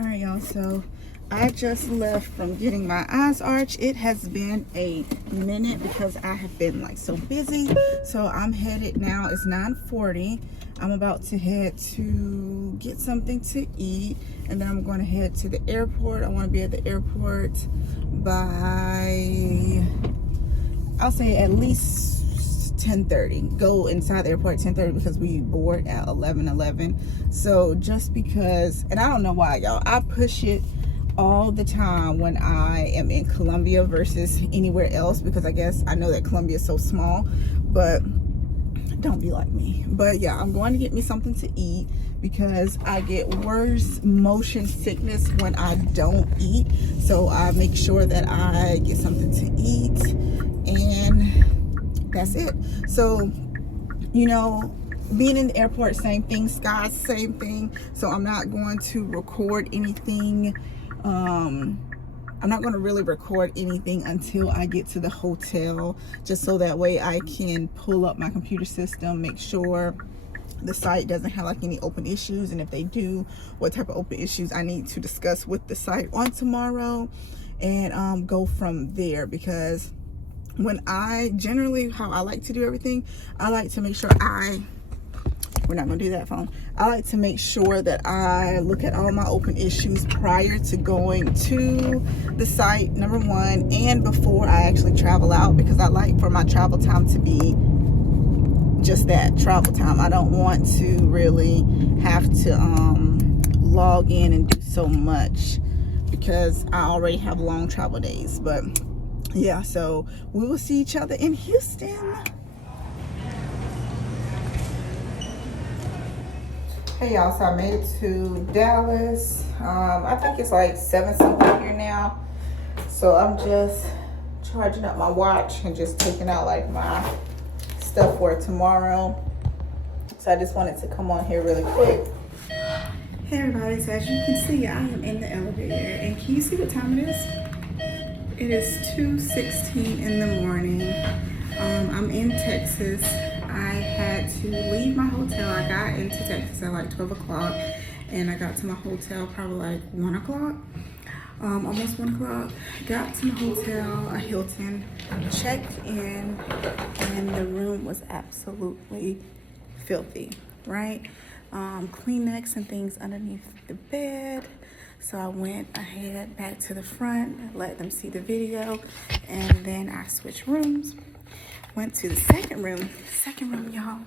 All right, y'all, so I just left from getting my eyes arched. It has been a minute because I have been like so busy. So I'm headed now. It's 9:40. I'm about to head to get something to eat, and then I'm going to head to the airport. I want to be at the airport by, I'll say at least 10:30. Go inside the airport at 10:30 because we board at 11:11. So just because, and I don't know why, y'all, I push it all the time when I am in Colombia versus anywhere else, because I guess I know that Colombia is so small, but don't be like me. But yeah, I'm going to get me something to eat because I get worse motion sickness when I don't eat. So I make sure that I get something to eat, and that's it. So, you know, being in the airport, same thing. Sky's same thing. So I'm not going to record anything. I'm not going to really record anything until I get to the hotel, just so that way I can pull up my computer system, make sure the site doesn't have like any open issues, and if they do, what type of open issues I need to discuss with the site on tomorrow, and go from there. Because when I generally, how I like to do everything, I like to make sure we're not gonna do that, phone. I like to make sure that I look at all my open issues prior to going to the site, number one, and before I actually travel out, because I like for my travel time to be just that, travel time. I don't want to really have to log in and do so much because I already have long travel days. But yeah, so we will see each other in Houston. Hey y'all, so I made it to Dallas. I think it's like 7 something here now. So I'm just charging up my watch and just taking out like my stuff for tomorrow. So I just wanted to come on here really quick. Hey everybody, so as you can see, I am in the elevator, and can you see what time it is? It is 2:16 in the morning. I'm in Texas. I had to leave my hotel. I got into Texas at like 12 o'clock, and I got to my hotel probably like 1 o'clock, almost 1 o'clock. Got to my hotel, a Hilton, checked in, and the room was absolutely filthy, right? Kleenex and things underneath the bed. So I went ahead back to the front, let them see the video, and then I switched rooms. Went to the second room. Second room, y'all,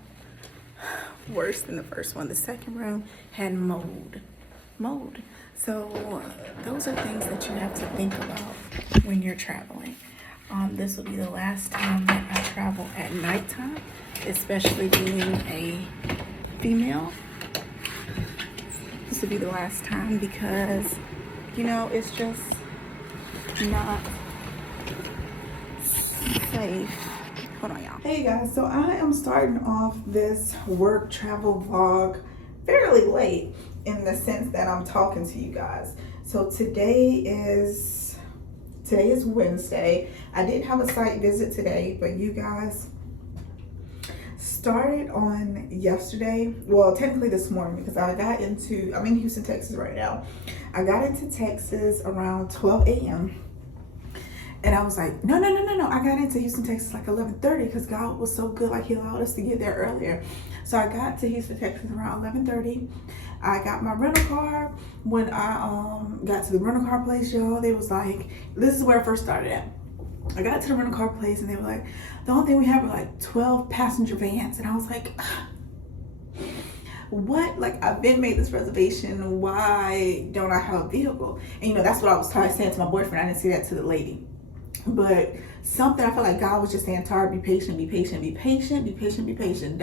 worse than the first one. The second room had mold. So those are things that you have to think about when you're traveling. This will be the last time that I travel at nighttime, especially being a female. This will be the last time because, you know, it's just not safe. Hold on, y'all. Hey guys, so I am starting off this work travel vlog fairly late, in the sense that I'm talking to you guys. So today is Wednesday. I did have a site visit today, but you guys, started on yesterday, well technically this morning, because I'm in Houston, Texas right now. I got into Texas around 12 a.m. and I was like, no. I got into Houston, Texas like 11:30 because God was so good, like he allowed us to get there earlier. So I got to Houston, Texas around 11:30. I got my rental car. When I got to the rental car place, y'all, they was like, this is where I first started at. I got to the rental car place and they were like, the only thing we have are like 12 passenger vans. And I was like, what? Like, I've been made this reservation. Why don't I have a vehicle? And you know, that's what I was saying to my boyfriend. I didn't say that to the lady. But something, I felt like God was just saying, Tara, be patient, be patient, be patient, be patient, be patient.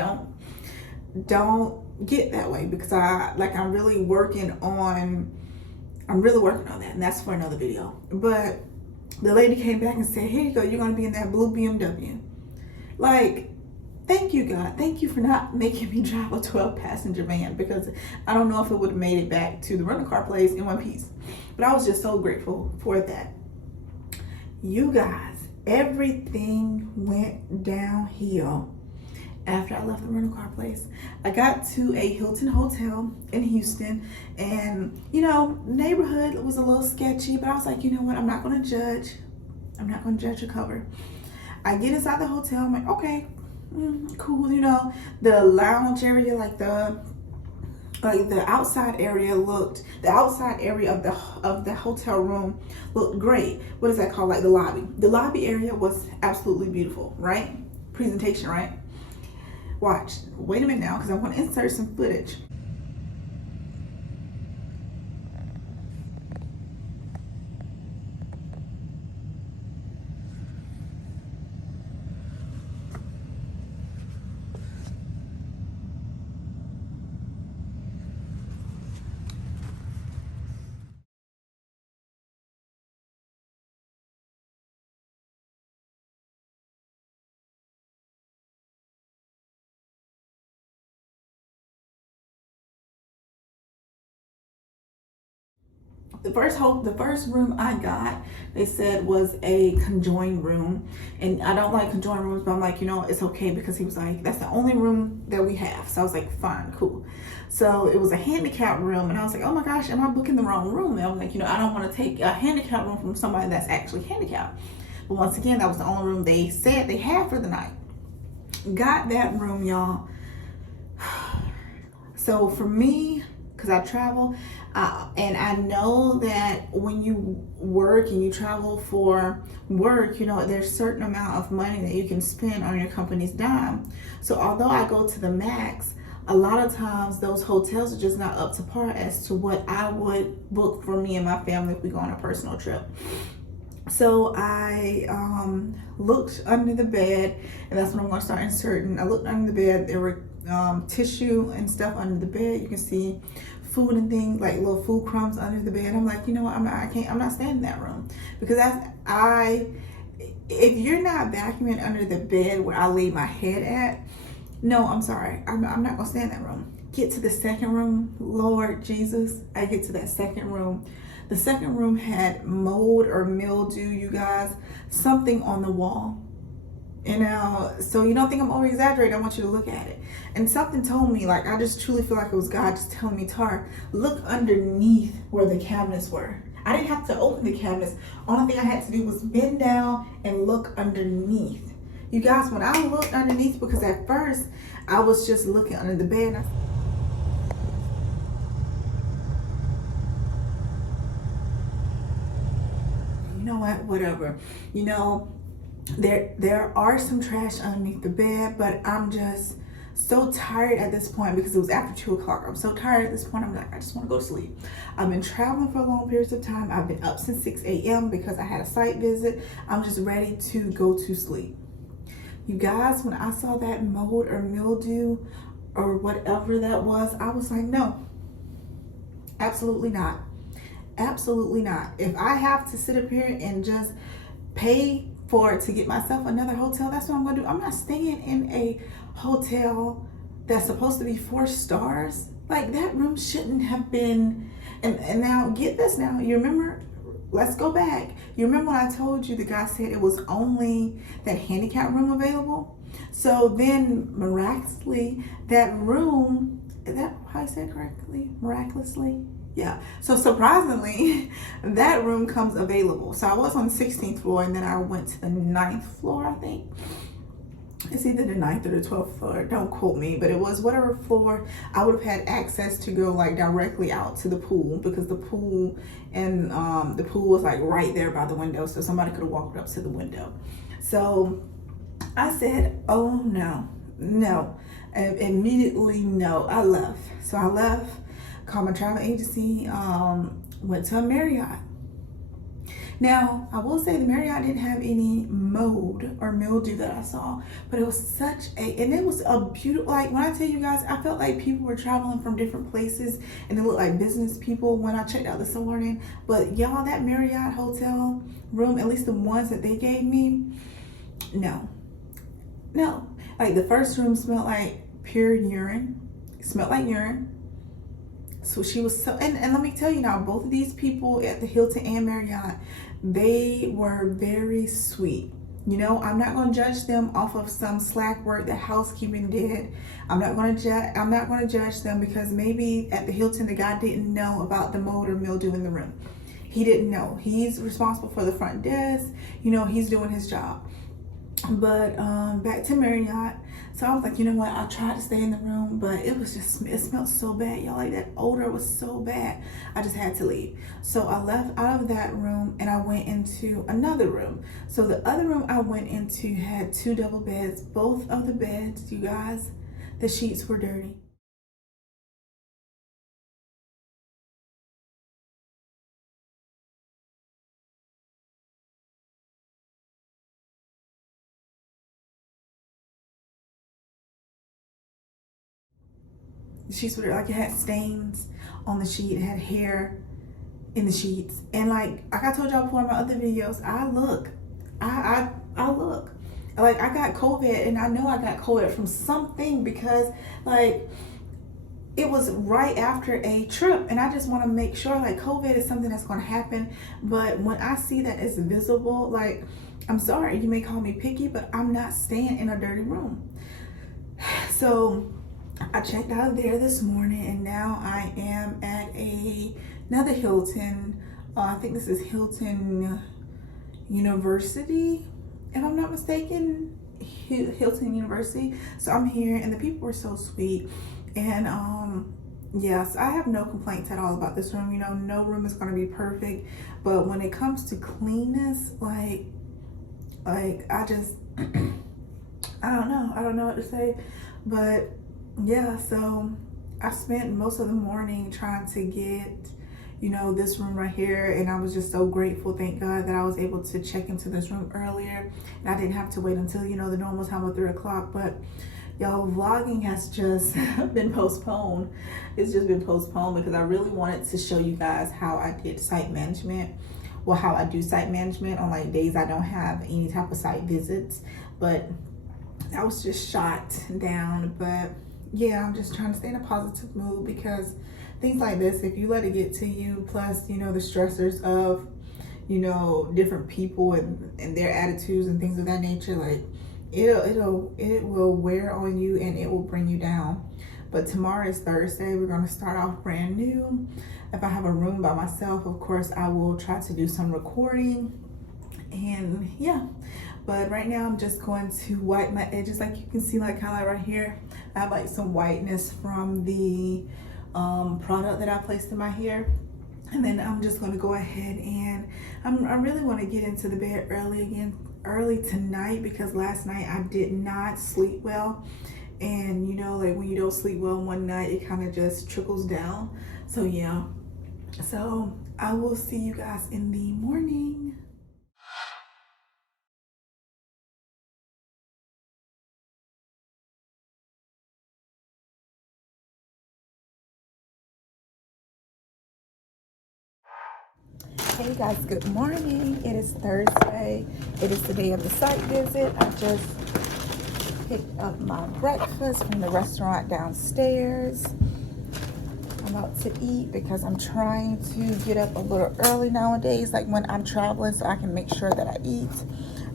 Don't get that way, because I'm really working on that, and that's for another video. But the lady came back and said, here you go, you're gonna be in that blue BMW. Like, thank you, God. Thank you for not making me drive a 12 passenger van, because I don't know if it would have made it back to the rental car place in one piece. But I was just so grateful for that. You guys, everything went downhill after I left the rental car place, I got to a Hilton hotel in Houston, and you know, neighborhood was a little sketchy, but I was like, you know what, I'm not going to judge. I'm not going to judge your cover. I get inside the hotel, I'm like, okay, cool, you know, the lounge area, like the outside area of the hotel room looked great. What is that called? Like the lobby. The lobby area was absolutely beautiful, right? Presentation, right? Watch. Wait a minute now, because I want to insert some footage. The first room I got, they said was a conjoined room, and I don't like conjoined rooms, but I'm like, you know, it's okay, because he was like, that's the only room that we have. So I was like, fine, cool. So it was a handicap room, and I was like, oh my gosh, am I booking the wrong room? And I'm like, you know, I don't want to take a handicap room from somebody that's actually handicapped. But once again, that was the only room they said they had for the night. Got that room, y'all. So for me, because I travel, and I know that when you work and you travel for work, you know, there's a certain amount of money that you can spend on your company's dime. So although I go to the max, a lot of times those hotels are just not up to par as to what I would book for me and my family if we go on a personal trip. So I looked under the bed, and that's when I'm going to start inserting. I looked under the bed. There were tissue and stuff under the bed. You can see food and things, like little food crumbs under the bed. I'm like, you know what? I'm not staying in that room, because if you're not vacuuming under the bed where I lay my head at, no, I'm sorry. I'm not going to stay in that room. Get to the second room, Lord Jesus. I get to that second room. The second room had mold or mildew, you guys, something on the wall. You know, so you don't think I'm over exaggerating. I want you to look at it. And something told me, like, I just truly feel like it was God just telling me, Tara, look underneath where the cabinets were. I didn't have to open the cabinets. Only thing I had to do was bend down and look underneath. You guys, when I looked underneath, because at first I was just looking under the bed, and you know what, whatever. You know, there are some trash underneath the bed, but I'm just so tired at this point, because it was after 2 o'clock. I'm so tired at this point. I'm like, I just want to go to sleep. I've been traveling for long periods of time. I've been up since 6 a.m. because I had a site visit. I'm just ready to go to sleep. You guys, when I saw that mold or mildew or whatever that was, I was like, no, absolutely not. Absolutely not. If I have to sit up here and just pay for it to get myself another hotel, that's what I'm going to do. I'm not staying in a hotel that's supposed to be 4 stars. Like, that room shouldn't have been. And now, get this now. You remember, let's go back. You remember when I told you the guy said it was only that handicap room available? So then, miraculously, that room, is that how I said it correctly? Miraculously? Yeah. So surprisingly, that room comes available. So I was on the 16th floor, and then I went to the 9th floor, I think. It's either the 9th or the 12th floor. Don't quote me, but it was whatever floor. I would have had access to go like directly out to the pool, because the pool was like right there by the window. So somebody could have walked up to the window. So I said, oh no. And immediately, no. I left. So I left, called my travel agency, went to a Marriott. Now, I will say the Marriott didn't have any mold or mildew that I saw, but it was and it was a beautiful, like, when I tell you guys, I felt like people were traveling from different places, and they looked like business people when I checked out this morning. But y'all, that Marriott hotel room, at least the ones that they gave me, no. Like, the first room smelled like pure urine. It smelled like urine. So she was so, and let me tell you now, both of these people at the Hilton and Marriott, they were very sweet. You know, I'm not going to judge them off of some slack work that housekeeping did. I'm not going to judge them because maybe at the Hilton the guy didn't know about the mold or mildew in the room. He didn't know. He's responsible for the front desk. You know, he's doing his job. But back to Marriott. So I was like, you know what? I tried to stay in the room, but it smelled so bad, y'all. Like, that odor was so bad. I just had to leave. So I left out of that room and I went into another room. So the other room I went into had 2 double beds. Both of the beds, you guys, the sheets were dirty. The sheets were like, it had stains on the sheet. It had hair in the sheets. And like I told y'all before in my other videos, I look. Like, I got COVID, and I know I got COVID from something because like it was right after a trip, and I just want to make sure, like, COVID is something that's going to happen. But when I see that it's visible, like, I'm sorry, you may call me picky, but I'm not staying in a dirty room. So I checked out of there this morning, and now I am at another Hilton. I think this is Hilton University, if I'm not mistaken. Hilton University. So I'm here, and the people were so sweet. And yes, I have no complaints at all about this room. You know, no room is going to be perfect, but when it comes to cleanness, like I just I don't know what to say. But yeah, so I spent most of the morning trying to get, you know, this room right here, and I was just so grateful, thank God, that I was able to check into this room earlier, and I didn't have to wait until, you know, the normal time of 3 o'clock. But y'all, vlogging has just been postponed. It's just been postponed because I really wanted to show you guys how I did site management. Well, how I do site management on like days I don't have any type of site visits, but that was just shot down. But yeah, I'm just trying to stay in a positive mood because things like this, if you let it get to you, plus, you know, the stressors of, you know, different people and their attitudes and things of that nature, like it will wear on you and it will bring you down. But tomorrow is Thursday. We're going to start off brand new. If I have a room by myself, of course, I will try to do some recording. And yeah, but right now I'm just going to wipe my edges. Like you can see, like kind of right here, I have like some whiteness from the product that I placed in my hair. And then I'm just going to go ahead and I really want to get into the bed early tonight, because last night I did not sleep well. And you know, like when you don't sleep well one night, it kind of just trickles down. So yeah, so I will see you guys in the morning. Hey guys, good morning. It is Thursday. It is the day of the site visit. I just picked up my breakfast from the restaurant downstairs. I'm about to eat because I'm trying to get up a little early nowadays, like when I'm traveling, so I can make sure that I eat.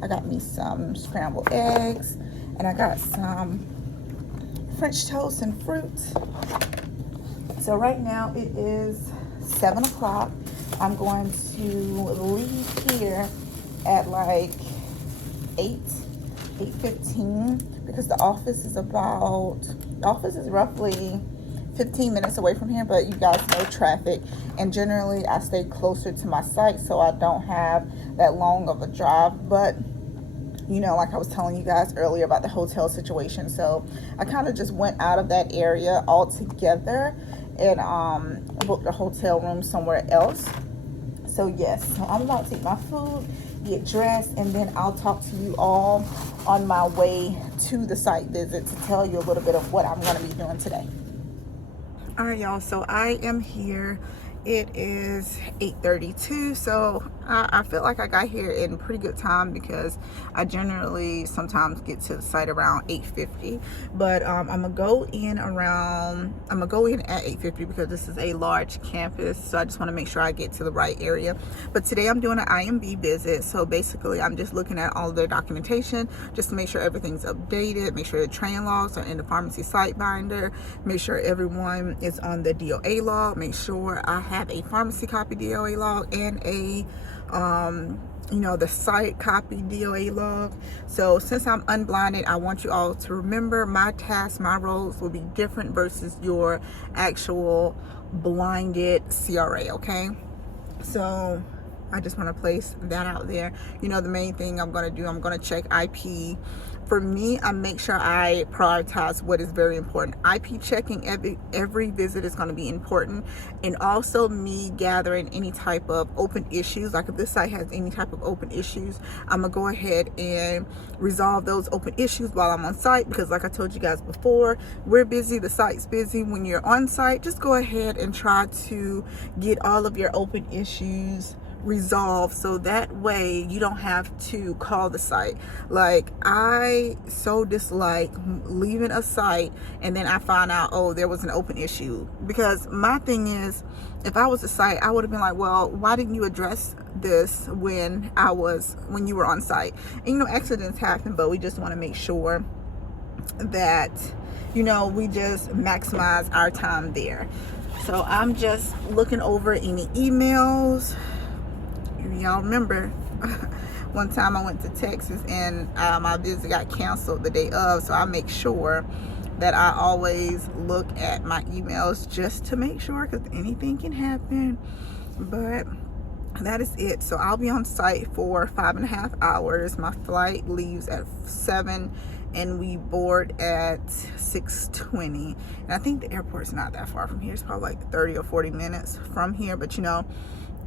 I got me some scrambled eggs, and I got some French toast and fruit. So right now it is 7 o'clock. I'm going to leave here at like 8:15 because the office is roughly 15 minutes away from here, but you guys know traffic, and generally I stay closer to my site so I don't have that long of a drive. But you know, like I was telling you guys earlier about the hotel situation, so I kind of just went out of that area altogether and booked a hotel room somewhere else. So yes, so I'm about to eat my food, get dressed, and then I'll talk to you all on my way to the site visit to tell you a little bit of what I'm going to be doing today. All right, y'all, so I am here. It is 8:32, so I feel like I got here in pretty good time because I generally sometimes get to the site around 8:50. But I'm gonna go in at 8:50 because this is a large campus. So I just want to make sure I get to the right area. But today I'm doing an IMB visit. So basically I'm just looking at all of their documentation just to make sure everything's updated, make sure the train logs are in the pharmacy site binder, make sure everyone is on the DOA log, make sure I have a pharmacy copy DOA log and a the site copy DOA log. So since I'm unblinded, I want you all to remember my tasks, my roles will be different versus your actual blinded CRA, okay? So I just want to place that out there. The main thing I'm going to do, I'm going to check IP. For me, I make sure I prioritize what is very important. IP checking every visit is going to be important, and also me gathering any type of open issues. Like if this site has any type of open issues, I'm gonna go ahead and resolve those open issues while I'm on site, because like I told you guys before, we're busy, the site's busy. When you're on site, just go ahead and try to get all of your open issues resolved, so that way you don't have to call the site. Like, I so dislike leaving a site and then I find out, oh, there was an open issue. Because my thing is, if I was a site, I would have been like, well, why didn't you address this when you were on site? And accidents happen, but we just want to make sure that we just maximize our time there. So I'm just looking over any emails. Y'all remember one time I went to Texas and my visit got canceled the day of, so I make sure that I always look at my emails just to make sure, because anything can happen. But that is it. So I'll be on site for 5.5 hours. My flight leaves at 7 and we board at 6:20, and I think the airport's not that far from here. It's probably like 30 or 40 minutes from here, but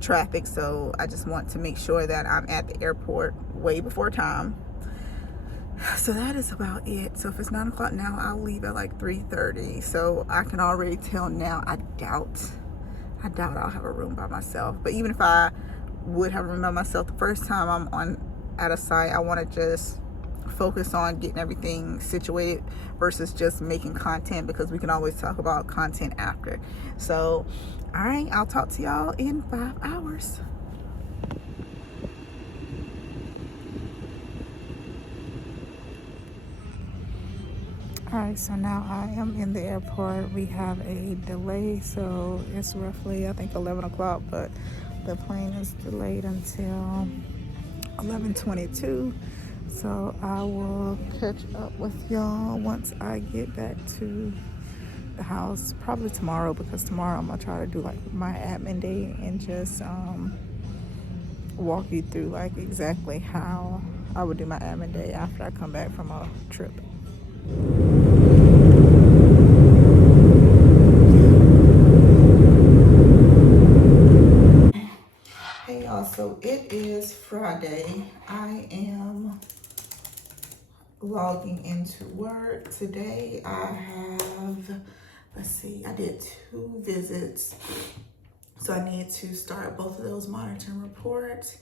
traffic, so I just want to make sure that I'm at the airport way before time. So that is about it. So if it's 9 o'clock now, I'll leave at like 3:30. So I can already tell now, I doubt I'll have a room by myself. But even if I would have a room by myself, the first time I'm at a site, I want to just focus on getting everything situated versus just making content, because we can always talk about content after. So all right, I'll talk to y'all in 5 hours. All right, so now I am in the airport. We have a delay, so it's roughly, I think, 11 o'clock, but the plane is delayed until 11:22. So I will catch up with y'all once I get back to the house, probably tomorrow, because tomorrow I'm gonna try to do like my admin day and just walk you through like exactly how I would do my admin day after I come back from a trip. Hey y'all, so it is Friday. I am logging into work. Today I have, I did 2 visits. So I need to start both of those monitoring reports,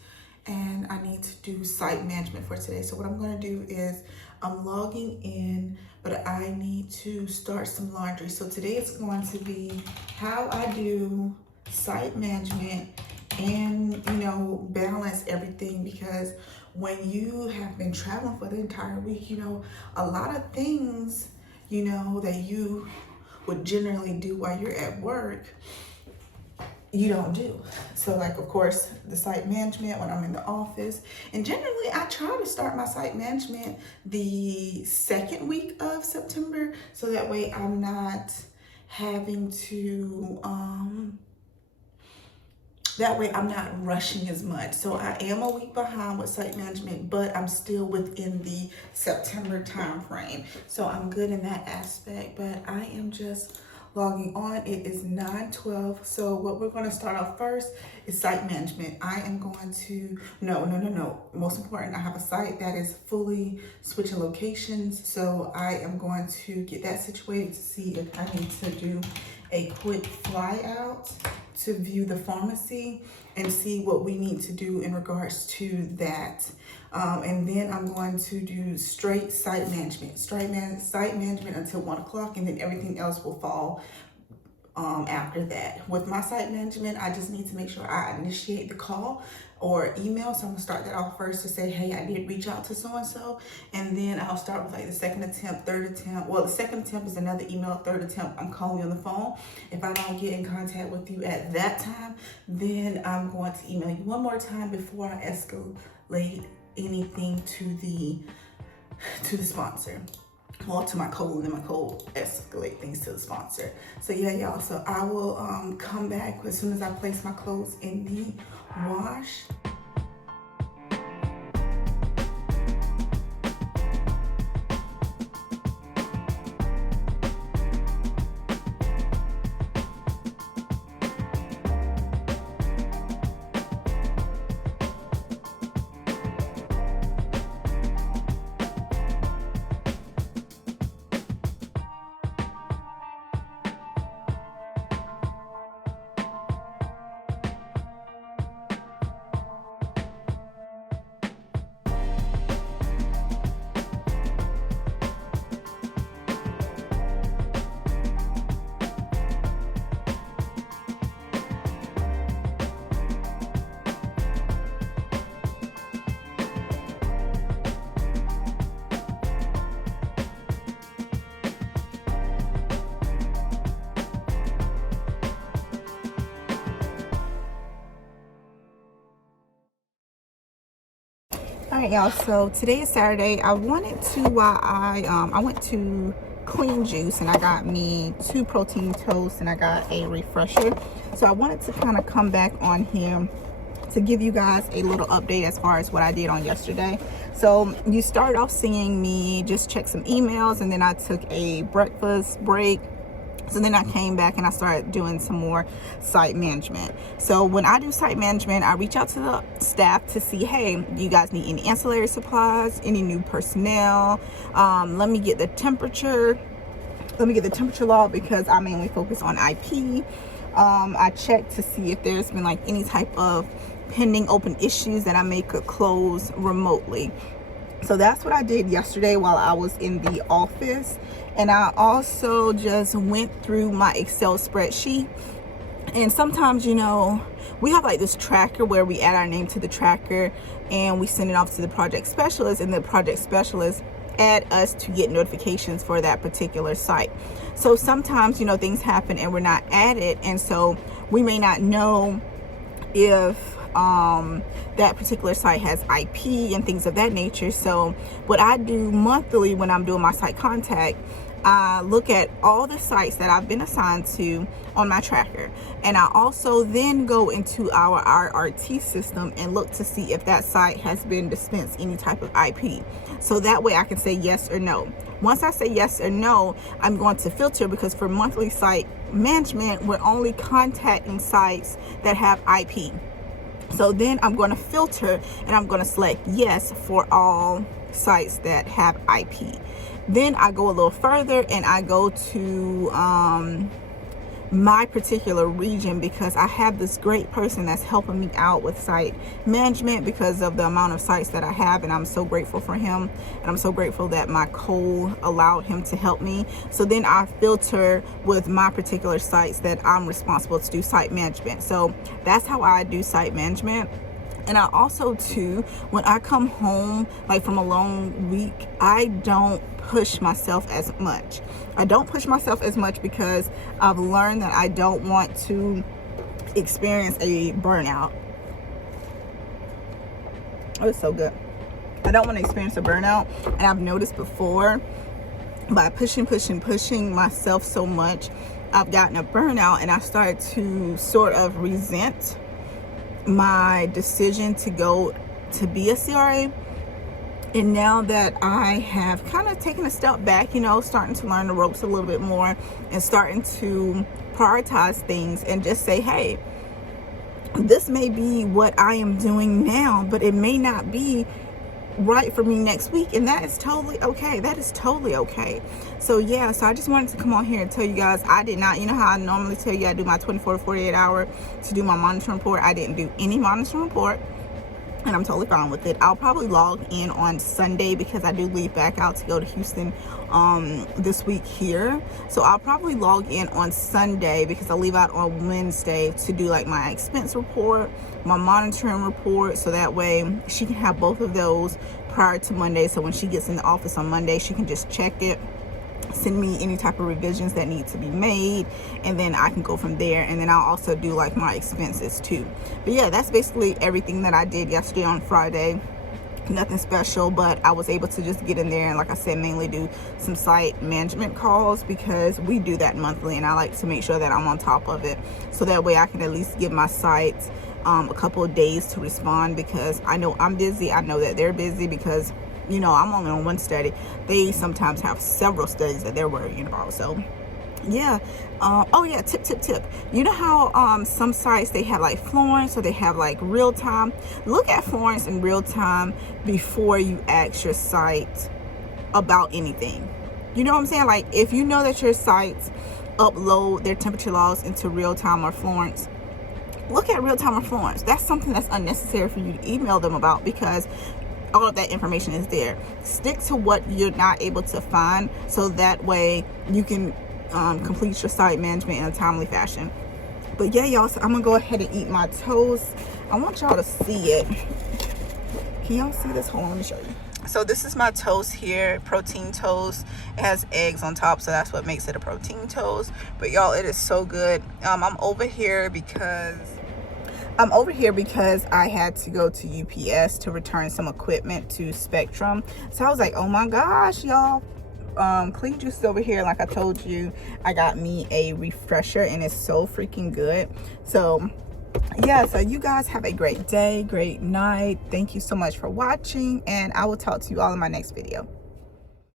and I need to do site management for today. So what I'm gonna do is I'm logging in, but I need to start some laundry. So today it's going to be how I do site management and balance everything, because when you have been traveling for the entire week, a lot of things that you would generally do while you're at work, you don't do. So like, of course, the site management when I'm in the office, and generally I try to start my site management the 2nd week of September, so that way I'm not having to that way I'm not rushing as much. So I am a week behind with site management, but I'm still within the September time frame. So I'm good in that aspect, but I am just logging on. It is 9:12. So what we're going to start off first is site management. I am going to, no. Most important, I have a site that is fully switching locations. So I am going to get that situated to see if I need to do a quick fly out to view the pharmacy and see what we need to do in regards to that. And then I'm going to do straight site management, site management until 1 o'clock, and then everything else will fall after that. With my site management, I just need to make sure I initiate the call or email. So I'm gonna start that off first to say, hey, I did reach out to so-and-so. And then I'll start with like the second attempt, third attempt. Well, the second attempt is another email, third attempt, I'm calling you on the phone. If I don't get in contact with you at that time, then I'm going to email you one more time before I escalate anything to the sponsor. Well, to my code, and then my code escalate things to the sponsor. So yeah, y'all, so I will come back as soon as I place my clothes in the wash. All right, y'all, so today is Saturday. I wanted to, I went to Clean Juice and I got me 2 protein toasts and I got a refresher. So I wanted to kind of come back on here to give you guys a little update as far as what I did on yesterday. So you started off seeing me just check some emails, and then I took a breakfast break. So then I came back and I started doing some more site management. So when I do site management, I reach out to the staff to see, hey, do you guys need any ancillary supplies, any new personnel? Let me get the temperature log because I mainly focus on IP. I check to see if there's been like any type of pending open issues that I may could close remotely. So that's what I did yesterday while I was in the office. And I also just went through my Excel spreadsheet. And sometimes, you know, we have like this tracker where we add our name to the tracker and we send it off to the project specialist, and the project specialist add us to get notifications for that particular site. So sometimes, you know, things happen and we're not added, and so we may not know if that particular site has IP and things of that nature. So what I do monthly when I'm doing my site contact, I look at all the sites that I've been assigned to on my tracker, and I also then go into our RRT system and look to see if that site has been dispensed any type of IP, so that way I can say yes or no. Once I say yes or no, I'm going to filter, because for monthly site management, we're only contacting sites that have IP. So then I'm going to filter and I'm going to select yes for all sites that have IP. Then I go a little further and I go to my particular region, because I have this great person that's helping me out with site management because of the amount of sites that I have, and I'm so grateful for him, and I'm so grateful that my code allowed him to help me. So then I filter with my particular sites that I'm responsible to do site management. So that's how I do site management. And I also too, when I come home like from a long week, I don't push myself as much. I don't push myself as much because I've learned that I don't want to experience a burnout. Oh, it's so good. I don't want to experience a burnout. And I've noticed before, by pushing myself so much, I've gotten a burnout, and I started to sort of resent my decision to go to be a CRA. And now that I have kind of taken a step back, you know, starting to learn the ropes a little bit more and starting to prioritize things and just say, hey, this may be what I am doing now, but it may not be right for me next week, and that is totally okay. That is totally okay. So yeah, so I just wanted to come on here and tell you guys, I did not, you know how I normally tell you I do my 24 to 48 hour to do my monitoring report. I didn't do any monitoring report, and I'm totally fine with it. I'll probably log in on Sunday because I do leave back out to go to Houston this week here. So I'll probably log in on Sunday because I leave out on Wednesday to do like my expense report, my monitoring report, so that way she can have both of those prior to Monday. So when she gets in the office on Monday, she can just check it, send me any type of revisions that need to be made, and then I can go from there. And then I'll also do like my expenses too. But yeah, that's basically everything that I did yesterday on Friday. Nothing special, but I was able to just get in there and, like I said, mainly do some site management calls because we do that monthly, and I like to make sure that I'm on top of it, so that way I can at least give my sites a couple of days to respond, because I know I'm busy. I know that they're busy because, you know, I'm only on one study. They sometimes have several studies that they're worrying about. So yeah. Oh yeah, tip, you know how some sites, they have like Florence, or they have like real time. Look at Florence in real time before you ask your site about anything. You know what I'm saying? Like, if you know that your sites upload their temperature logs into real time or Florence, look at real time or Florence. That's something that's unnecessary for you to email them about, because all of that information is there. Stick to what you're not able to find, so that way you can complete your site management in a timely fashion. But yeah, y'all, so I'm gonna go ahead and eat my toast. I want y'all to see it. Can y'all see this? Hold on, let me show you. So this is my toast here, protein toast. It has eggs on top, so that's what makes it a protein toast. But y'all, it is so good. I'm over here because I had to go to UPS to return some equipment to Spectrum. So I was like, oh my gosh, y'all. Clean juice is over here. Like I told you, I got me a refresher, and it's so freaking good. So yeah, so you guys have a great day, great night. Thank you so much for watching, and I will talk to you all in my next video.